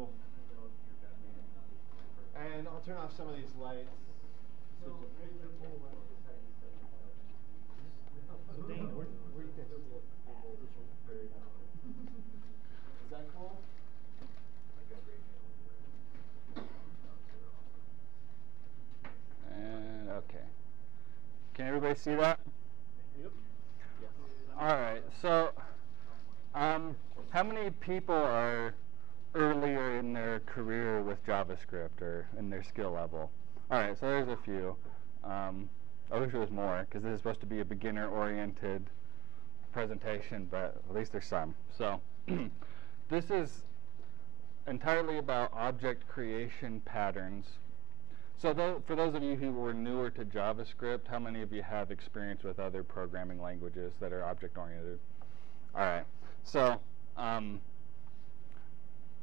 Cool. And I'll turn off some of these lights. So Dane, where do you guys see it? Is that cool? And okay. Can everybody see that? Yep. Yes. All right. So, how many people are earlier in their career with JavaScript or in their skill level? All right. So there's a few. I wish there was more because this is supposed to be a beginner-oriented presentation, but at least there's some. So this is entirely about object creation patterns. So for those of you who were newer to JavaScript, how many of you have experience with other programming languages that are object-oriented? All right. So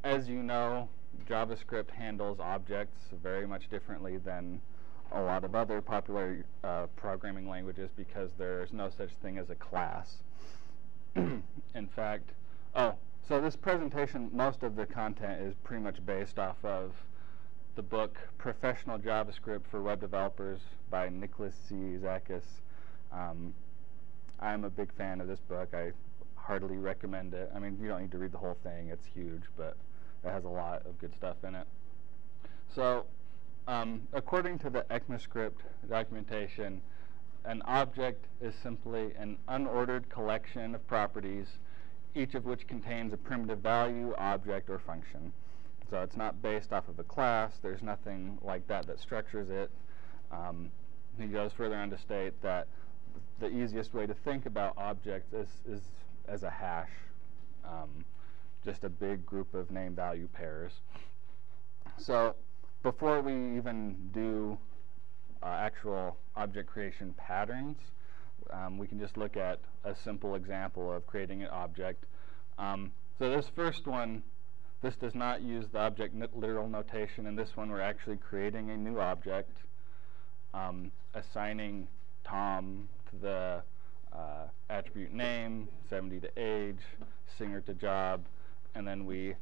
as you know, JavaScript handles objects very much differently than a lot of other popular programming languages because there's no such thing as a class. In fact, so this presentation, most of the content is pretty much based off of the book Professional JavaScript for Web Developers by Nicholas C. Zakis. I'm a big fan of this book. I heartily recommend it. I mean, you don't need to read the whole thing. It's huge, but it has a lot of good stuff in it. So according to the ECMAScript documentation, an object is simply an unordered collection of properties, each of which contains a primitive value, object, or function. So it's not based off of a class. There's nothing like that structures it. He goes further on to state that the easiest way to think about objects is as a hash, just a big group of name-value pairs. So before we even do actual object creation patterns, we can just look at a simple example of creating an object. So this first one, this does not use the object literal notation. In this one, we're actually creating a new object, assigning Tom to the attribute name, 70 to age, singer to job, and then we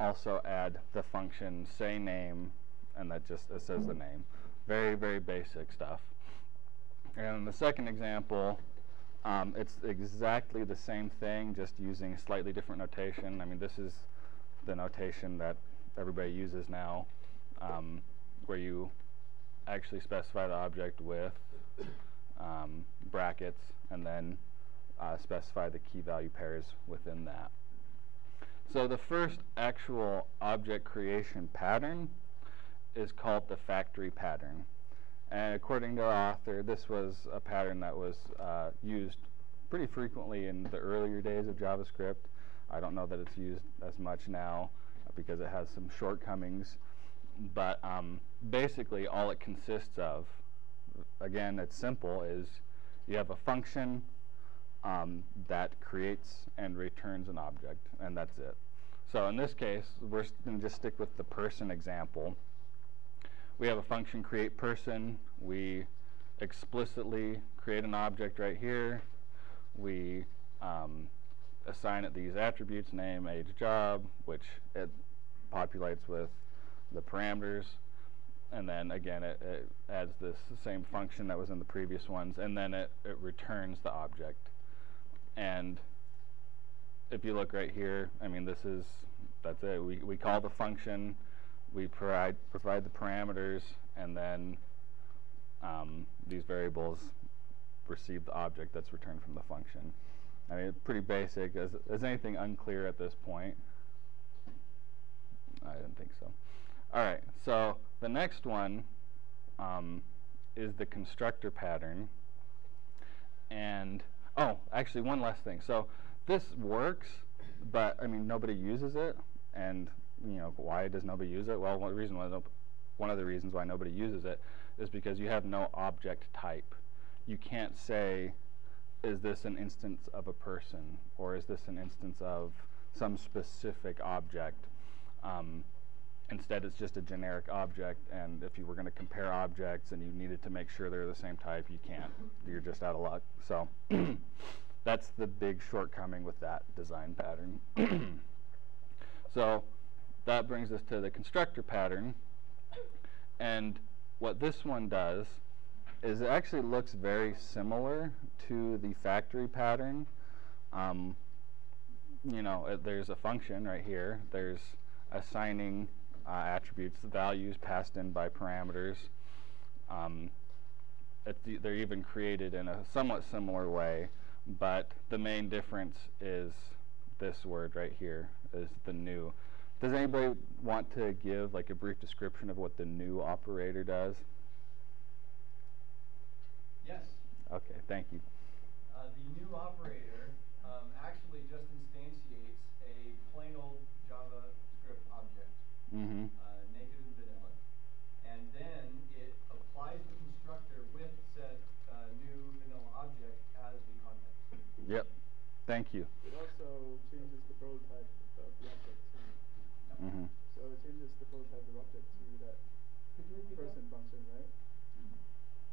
also add the function sayName, and that just says the name. Very, very basic stuff. And the second example, it's exactly the same thing, just using slightly different notation. I mean, this is the notation that everybody uses now, where you actually specify the object with brackets and then specify the key value pairs within that. So the first actual object creation pattern is called the factory pattern. And according to the author, this was a pattern that was used pretty frequently in the earlier days of JavaScript. I don't know that it's used as much now because it has some shortcomings. But basically all it consists of, again, it's simple, is you have a function that creates and returns an object, and that's it. So in this case, we're going to just stick with the person example. We have a function createPerson. We explicitly create an object right here. We assign it these attributes, name, age, job, which it populates with the parameters. And then again, it adds this same function that was in the previous ones, and then it returns the object. And if you look right here, I mean, that's it. We call the function, we provide the parameters, and then these variables receive the object that's returned from the function. I mean, it's pretty basic. Is anything unclear at this point? I didn't think so. All right, so the next one is the constructor pattern. And, oh, actually one last thing. So this works, but I mean, nobody uses it. And you know, why does nobody use it? Well, one of the reasons why nobody uses it is because you have no object type. You can't say, is this an instance of a person, or is this an instance of some specific object? Instead, it's just a generic object, and if you were going to compare objects and you needed to make sure they're the same type, you can't. You're just out of luck. So that's the big shortcoming with that design pattern. So that brings us to the constructor pattern. And what this one does is it actually looks very similar to the factory pattern. You know, there's a function right here. There's assigning attributes, values passed in by parameters. They're even created in a somewhat similar way, but the main difference is this word right here, is the new. Does anybody want to give like a brief description of what the new operator does? Yes. Okay, thank you. The new operator actually just instantiates a plain old JavaScript object, naked and vanilla, and then it applies the constructor with said new vanilla object as the context. Yep, thank you. It also changes the prototype of the object too. So it changes the prototype of the object to that person function, right?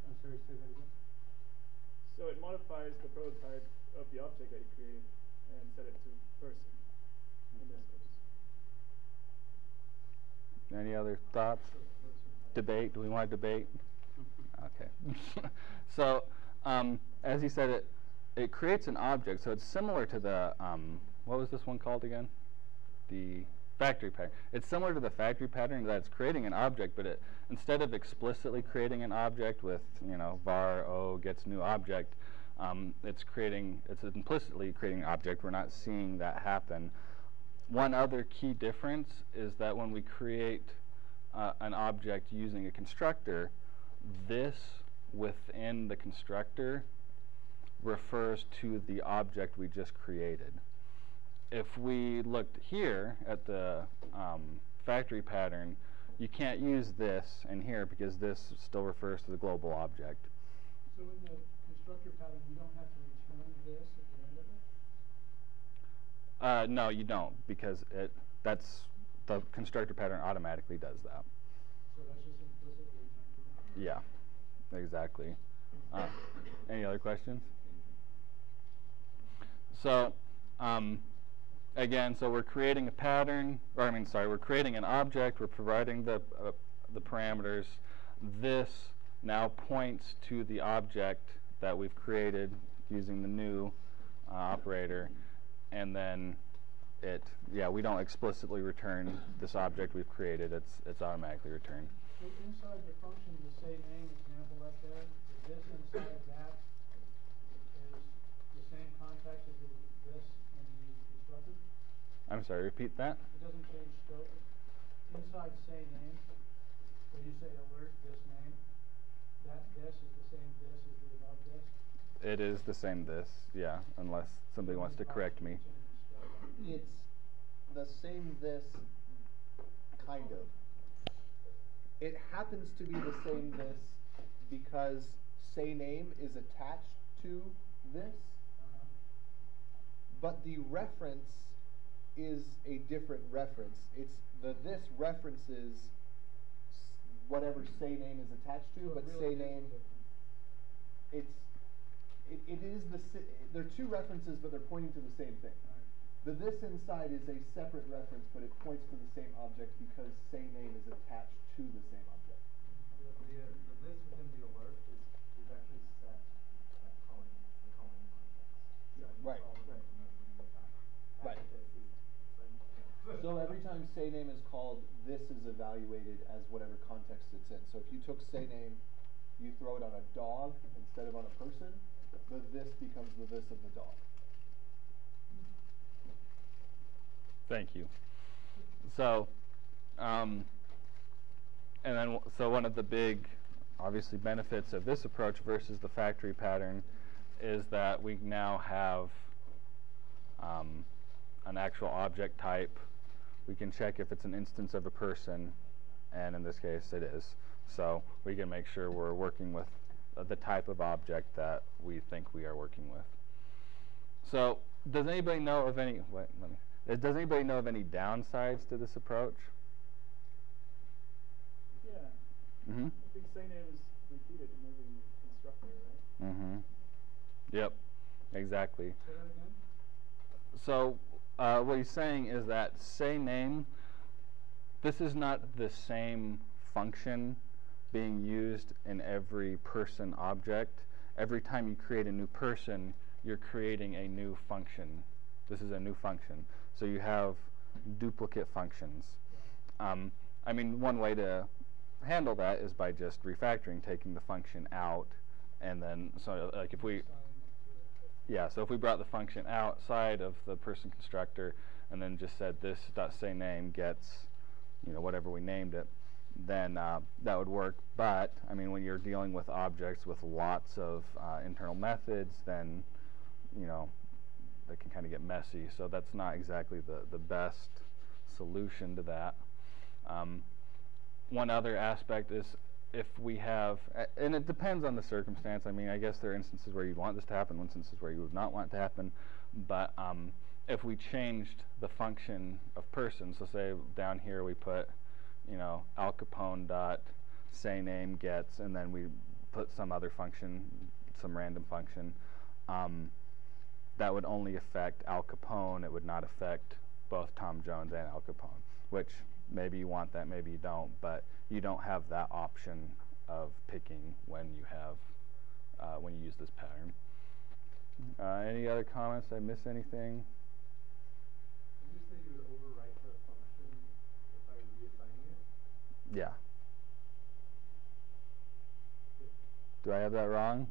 I'm sorry, say that again. So it modifies the prototype of the object that you created and set it to person in this case. Any other thoughts? Debate? Do we want to debate? Okay. So, as he said, it creates an object. So it's similar to the what was this one called again? The factory pattern. It's similar to the factory pattern that it's creating an object, but instead of explicitly creating an object with, you know, var o gets new object, it's implicitly creating an object. We're not seeing that happen. One other key difference is that when we create an object using a constructor, this within the constructor refers to the object we just created. If we looked here at the factory pattern, you can't use this in here because this still refers to the global object. So in the constructor pattern, you don't have to return this at the end of it? No, you don't, because the constructor pattern automatically does that. So that's just implicitly returned? Yeah, exactly. Any other questions? So, again, so we're creating a pattern, or we're creating an object, we're providing the parameters. This now points to the object that we've created using the new operator, and then we don't explicitly return this object we've created, it's automatically returned. So inside the function, the say name example up there, this inside that is the same context as this in the constructor? I'm sorry, repeat that? It doesn't change scope. Inside say name, when you say alert this name, that this is the same this as the above this? It is the same this, yeah, unless somebody wants to correct me. It's the same this, kind of. It happens to be the same this because say name is attached to this, but the reference is a different reference. It's this references whatever say name is attached to, but say name, it is they're two references, but they're pointing to the same thing. The this inside is a separate reference, but it points to the same object because say name is attached to the same object. The this within the alert is actually set at calling the calling context. Right. Right. So every time say name is called, this is evaluated as whatever context it's in. So if you took say name, you throw it on a dog instead of on a person, the this becomes the this of the dog. Thank you. So, and then so one of the big, obviously, benefits of this approach versus the factory pattern is that we now have an actual object type. We can check if it's an instance of a person, and in this case it is. So we can make sure we're working with the type of object that we think we are working with. So does anybody know of any, does anybody know of any downsides to this approach? Yeah. Mm-hmm. I think say name is repeated in every constructor, right? Mm-hmm. Yep, exactly. Say that again? So what he's saying is that say name this is not the same function being used in every person object. Every time you create a new person, you're creating a new function. This is a new function. So you have duplicate functions. I mean, one way to handle that is by just refactoring, taking the function out, and then, so like if we, yeah, so if we brought the function outside of the person constructor and then just said this dot say name gets, you know, whatever we named it, then that would work. But I mean, when you're dealing with objects with lots of internal methods, then, you know, they can kind of get messy. So that's not exactly the best solution to that. One other aspect is if we have, and it depends on the circumstance. I mean, I guess there are instances where you'd want this to happen, instances where you would not want it to happen. But if we changed the function of person, so say down here we put, you know, Al Capone dot say name gets, and then we put some other function, some random function, that would only affect Al Capone. It would not affect both Tom Jones and Al Capone, which maybe you want that, maybe you don't, but you don't have that option of picking when you have, when you use this pattern. Any other comments? Did I miss anything? Did you say you would overwrite the function by reassigning it? Yeah. Do I have that wrong?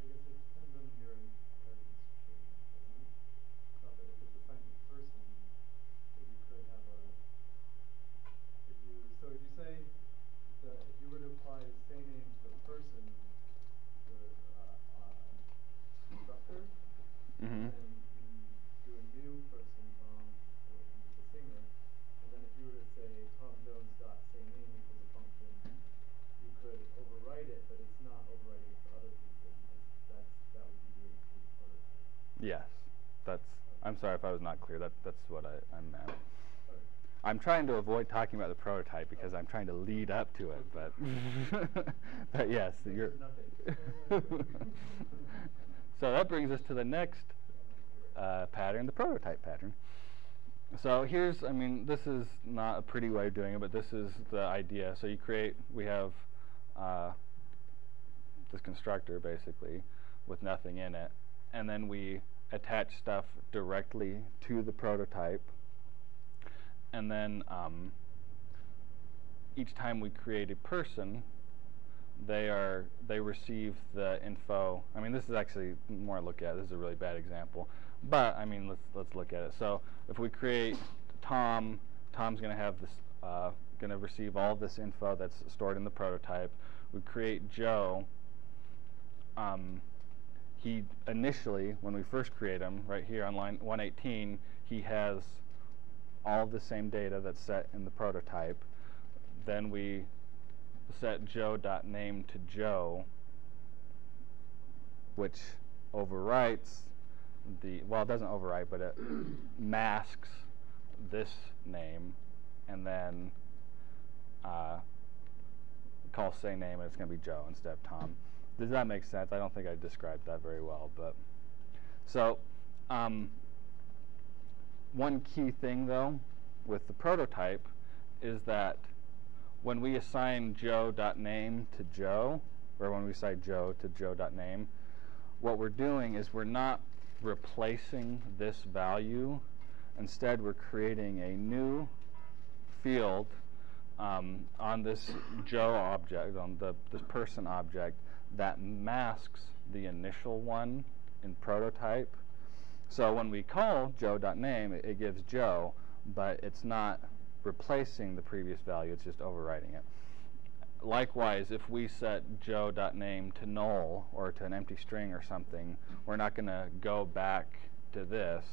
I guess it depends on your inheritance chain, doesn't it? Not that if it's assigned to person, that you could have a, if you say that if you were to apply the say name to the person, the constructor, Mm-hmm. and then you do a new person, Tom, the singer, and then if you were to say Tom Jones dot say name equals a function, you could overwrite it, but it's not overwriting it for other people because that would be doing it for the prototype. Yes. That's, I'm sorry if I was not clear. That's what I meant. Okay. I'm trying to avoid talking about the prototype because I'm trying to lead up to it, but but yes, you're so that brings us to the next pattern, the prototype pattern. So here's, I mean, this is not a pretty way of doing it, but this is the idea. So you create, we have this constructor basically with nothing in it, and then we attach stuff directly to the prototype, and then each time we create a person, they receive the info. I mean, this is actually more look at. This is a really bad example, but I mean, let's look at it. So if we create Tom, Tom's going to have this, going to receive all of this info that's stored in the prototype. We create Joe. He initially, when we first create him, right here on line 118, he has all of the same data that's set in the prototype. Then we set Joe.name to Joe, which overwrites the, well, it doesn't overwrite, but it masks this name, and then call say name, and it's going to be Joe instead of Tom. Does that make sense? I don't think I described that very well, but so one key thing though with the prototype is that when we assign Joe.name to Joe, or when we assign Joe to Joe.name, what we're doing is we're not replacing this value. Instead, we're creating a new field on this Joe object, on this person object, that masks the initial one in prototype. So when we call Joe.name, it gives Joe, but it's not replacing the previous value, it's just overwriting it. Likewise, if we set Joe.name to null or to an empty string or something, we're not going to go back to this.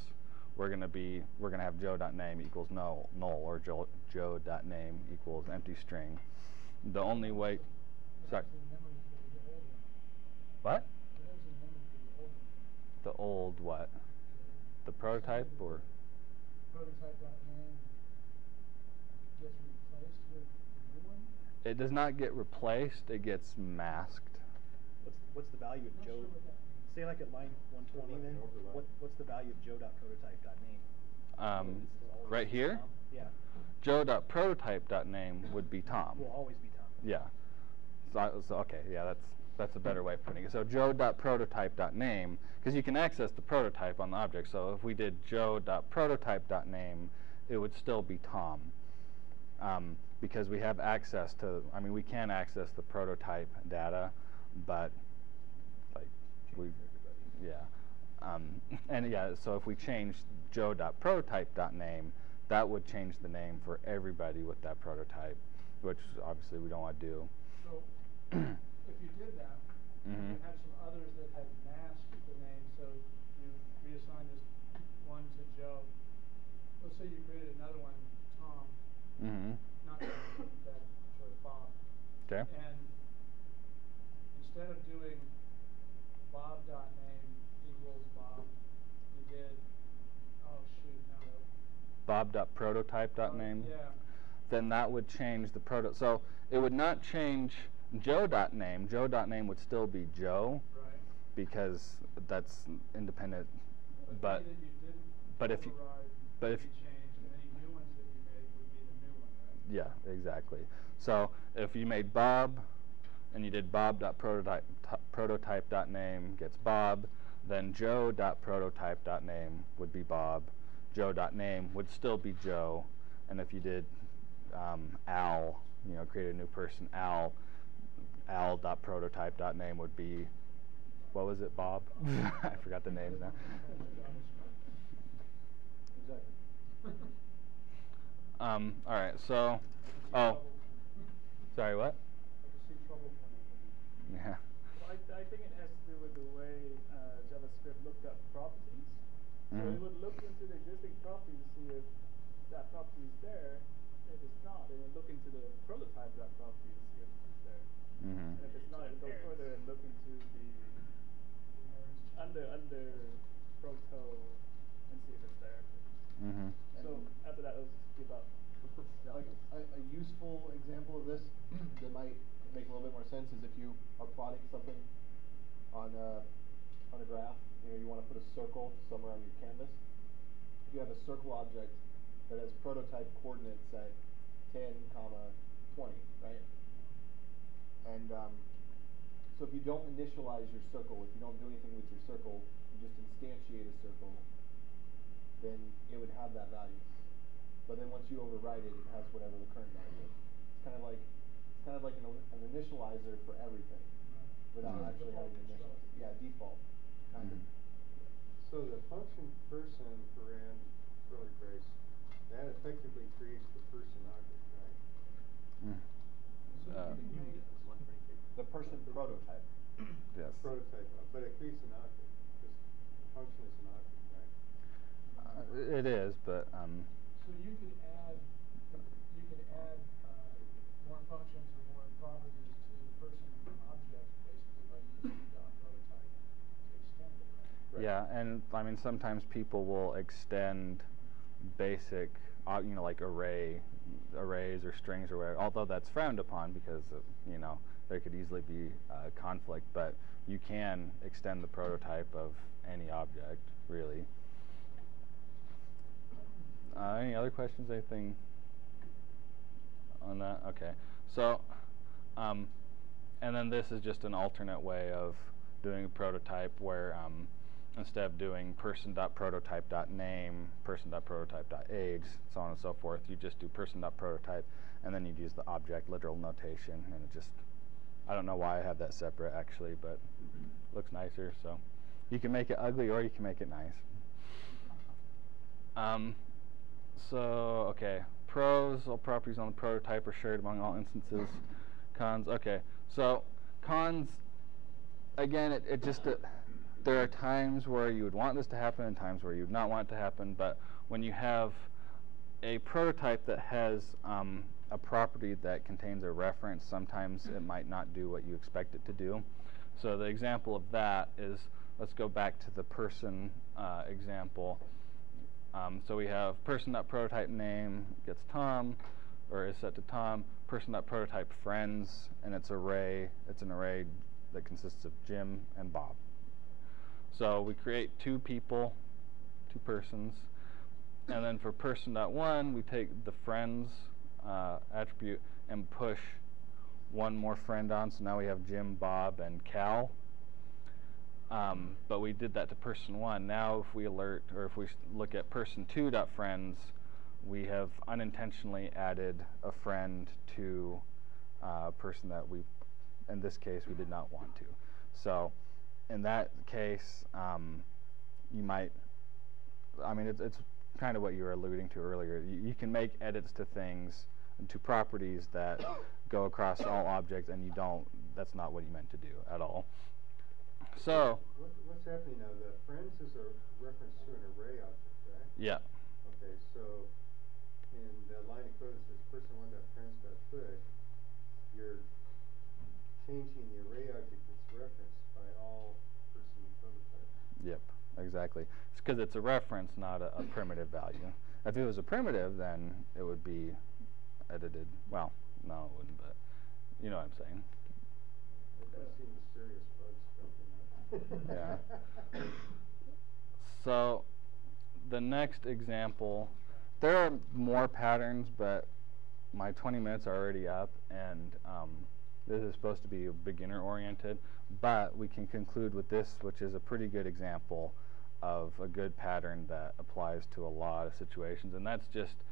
We're going to have Joe.name equals null or Joe.name equals empty string. The only way, sorry. What? The old what? The prototype or? Prototype.name gets replaced with the new one? It does not get replaced, it gets masked. What's the value of Joe? Say like at line 120 then, what's the value of Joe.prototype.name? Right here? Yeah. Joe.prototype.name would be Tom. Will always be Tom. Yeah. So okay, yeah, that's a better way of putting it. So Joe.prototype.name, because you can access the prototype on the object. So if we did Joe.prototype.name, it would still be Tom, because we have access to. I mean, we can access the prototype data, but like and yeah. So if we change Joe.prototype.name, that would change the name for everybody with that prototype, which obviously we don't want to do. So if you did that, you had some others that had masked the name, so you reassigned this one to Joe. Let's say you created another one, Tom. Not Tom, bad choice, Bob. Okay. And instead of doing Bob.name equals Bob, you did, oh shoot, no. Bob.prototype.name. Yeah. Then that would change the so it would not change Joe.name. Joe.name would still be Joe, right, because that's independent. But if you change, and any new ones that you made would be the new one, right? Yeah, exactly. So if you made Bob and you did Bob.prototype.name gets Bob, then Joe.prototype.name would be Bob. Joe.name would still be Joe, and if you did Al, create a new person, Al.prototype.name would be, what was it, Bob? I forgot the names now. Exactly. All right, so, sorry, what? Yeah. Well, I think it has to do with the way JavaScript looked up properties. So it would look into the existing property to see if that property is there. If it's not, it would look into the prototype of that property to see if it's there. And if it's not, it would go further and look into the under proto and see if it's there. So after that, let's give up. Like a useful example of this that might make a little bit more sense is if you are plotting something on a graph. You want to put a circle somewhere on your canvas. You have a circle object that has prototype coordinates at 10, 20, right? And so if you don't initialize your circle, if you don't do anything with your circle, you just instantiate a circle, then it would have that value. But then once you overwrite it, it has whatever the current value is. It's kind of like an initializer for everything, without actually having an initializer. Yeah, default. Kind of. So the function person paren curly brace, that effectively creates the person object, right? The person prototype. Yes. Prototype, but it creates an object. Because the function is an object, right? It is, but So you could add more functions or more properties to the person object basically by using .prototype to extend it, right? yeah, and I mean sometimes people will extend basic, like arrays or strings or whatever. Although that's frowned upon because there could easily be conflict, but you can extend the prototype of any object, really. Any other questions? Anything on that? Okay. So, and then this is just an alternate way of doing a prototype where instead of doing person.prototype.name, person.prototype.age, so on and so forth, you just do person.prototype, and then you'd use the object literal notation, and it just, I don't know why I have that separate actually, but looks nicer. So you can make it ugly or you can make it nice. So, okay, pros, all properties on the prototype are shared among all instances. Cons, okay, so cons, again, it just, there are times where you would want this to happen and times where you would not want it to happen, but when you have a prototype that has a property that contains a reference, sometimes it might not do what you expect it to do. So the example of that is, let's go back to the person example. So we have person.prototype name gets Tom, or is set to Tom. Person.prototype friends, and it's an array that consists of Jim and Bob. So we create two people, two persons, And then for person.1, we take the friends attribute and push one more friend on. So now we have Jim, Bob, and Cal. But we did that to person1. Now if we alert, or if we look at person2.friends, we have unintentionally added a friend to a person that we, in this case, we did not want to. So in that case, you might, I mean, it's kind of what you were alluding to earlier. You can make edits to things, to properties that go across all objects, and you don't, that's not what you meant to do at all. So what's happening now? The friends is a reference to an array object, right? Yeah. Okay, so in the line of code that says person1.friends.push, you're changing the array object that's referenced by all person prototype. Yep, exactly. It's because it's a reference, not a primitive value. If it was a primitive, then it would be edited. Well, no, it wouldn't, but you know what I'm saying. I've seen the serious bugs jumping up. Yeah. So the next example, there are more patterns, but my 20 minutes are already up, and this is supposed to be beginner-oriented, but we can conclude with this, which is a pretty good example of a good pattern that applies to a lot of situations, and that's just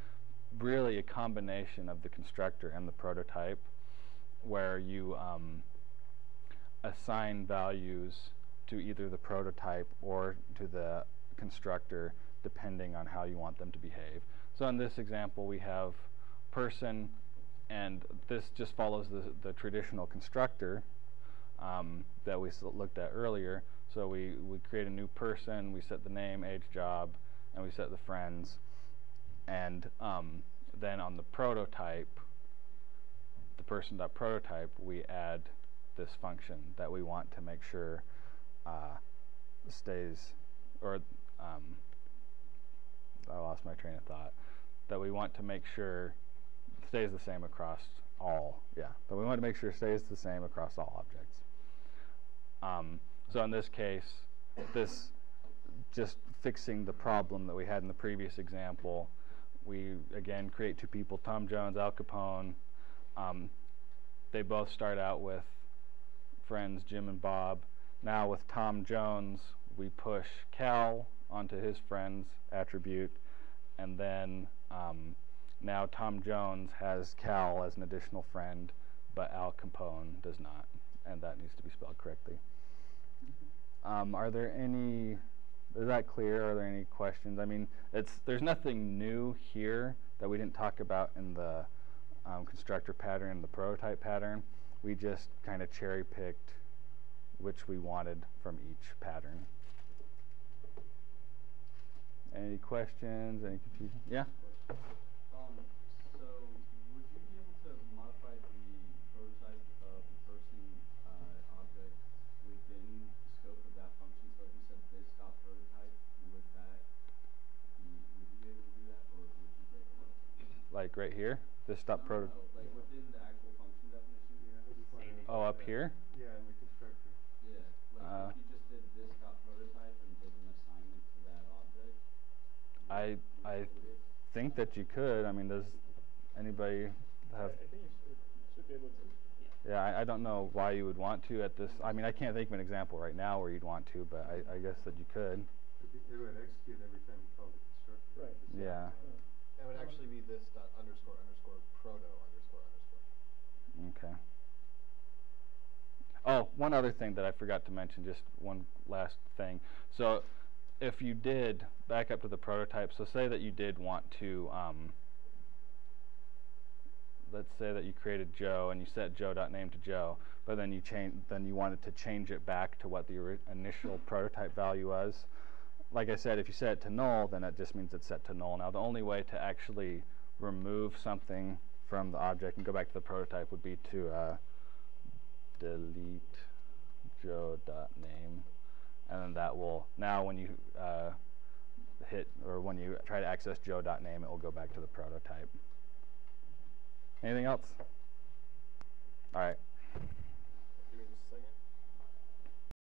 really a combination of the constructor and the prototype, where you assign values to either the prototype or to the constructor depending on how you want them to behave. So in this example we have person, and this just follows the traditional constructor that we looked at earlier. So we create a new person, we set the name, age, job, and we set the friends, and then on the prototype, the person.prototype, we add this function that we want to make sure stays, or I lost my train of thought, that we want to make sure stays the same across all, that we want to make sure it stays the same across all objects. So in this case, this just fixing the problem that we had in the previous example, we again create two people, Tom Jones, Al Capone. They both start out with friends Jim and Bob. Now with Tom Jones, we push Cal onto his friends attribute, and then now Tom Jones has Cal as an additional friend, but Al Capone does not, and that needs to be spelled correctly. Are there any, is that clear? Are there any questions? I mean, there's nothing new here that we didn't talk about in the constructor pattern and the prototype pattern. We just kind of cherry picked which we wanted from each pattern. Any questions? Any confusion? Yeah? So would you be able to modify the prototype of the person object within the scope of that function? So if you said this.prototype, would you be able to do that, or would you break it up? Like right here? This stop prototype? No, like within the actual function definition? Oh, up here? Yeah, in the constructor. Yeah, like if you just did this.prototype and did an assignment to that object. I think that you could. I mean, does anybody have? I think you should be able to. Yeah, I don't know why you would want to at this. I mean, I can't think of an example right now where you'd want to, but I guess that you could. It would execute every time you call the constructor. Right. Yeah. That would actually be this dot underscore underscore proto underscore underscore. Okay. Oh, one other thing that I forgot to mention, just one last thing. So if you did, back up to the prototype, so say that you did want to, let's say that you created Joe and you set Joe.name to Joe, but then you wanted to change it back to what the initial prototype value was. Like I said, if you set it to null, then that just means it's set to null. Now the only way to actually remove something from the object and go back to the prototype would be to delete Joe.name, and then that will, now when you when you try to access Joe.name, it will go back to the prototype. Anything else? All right.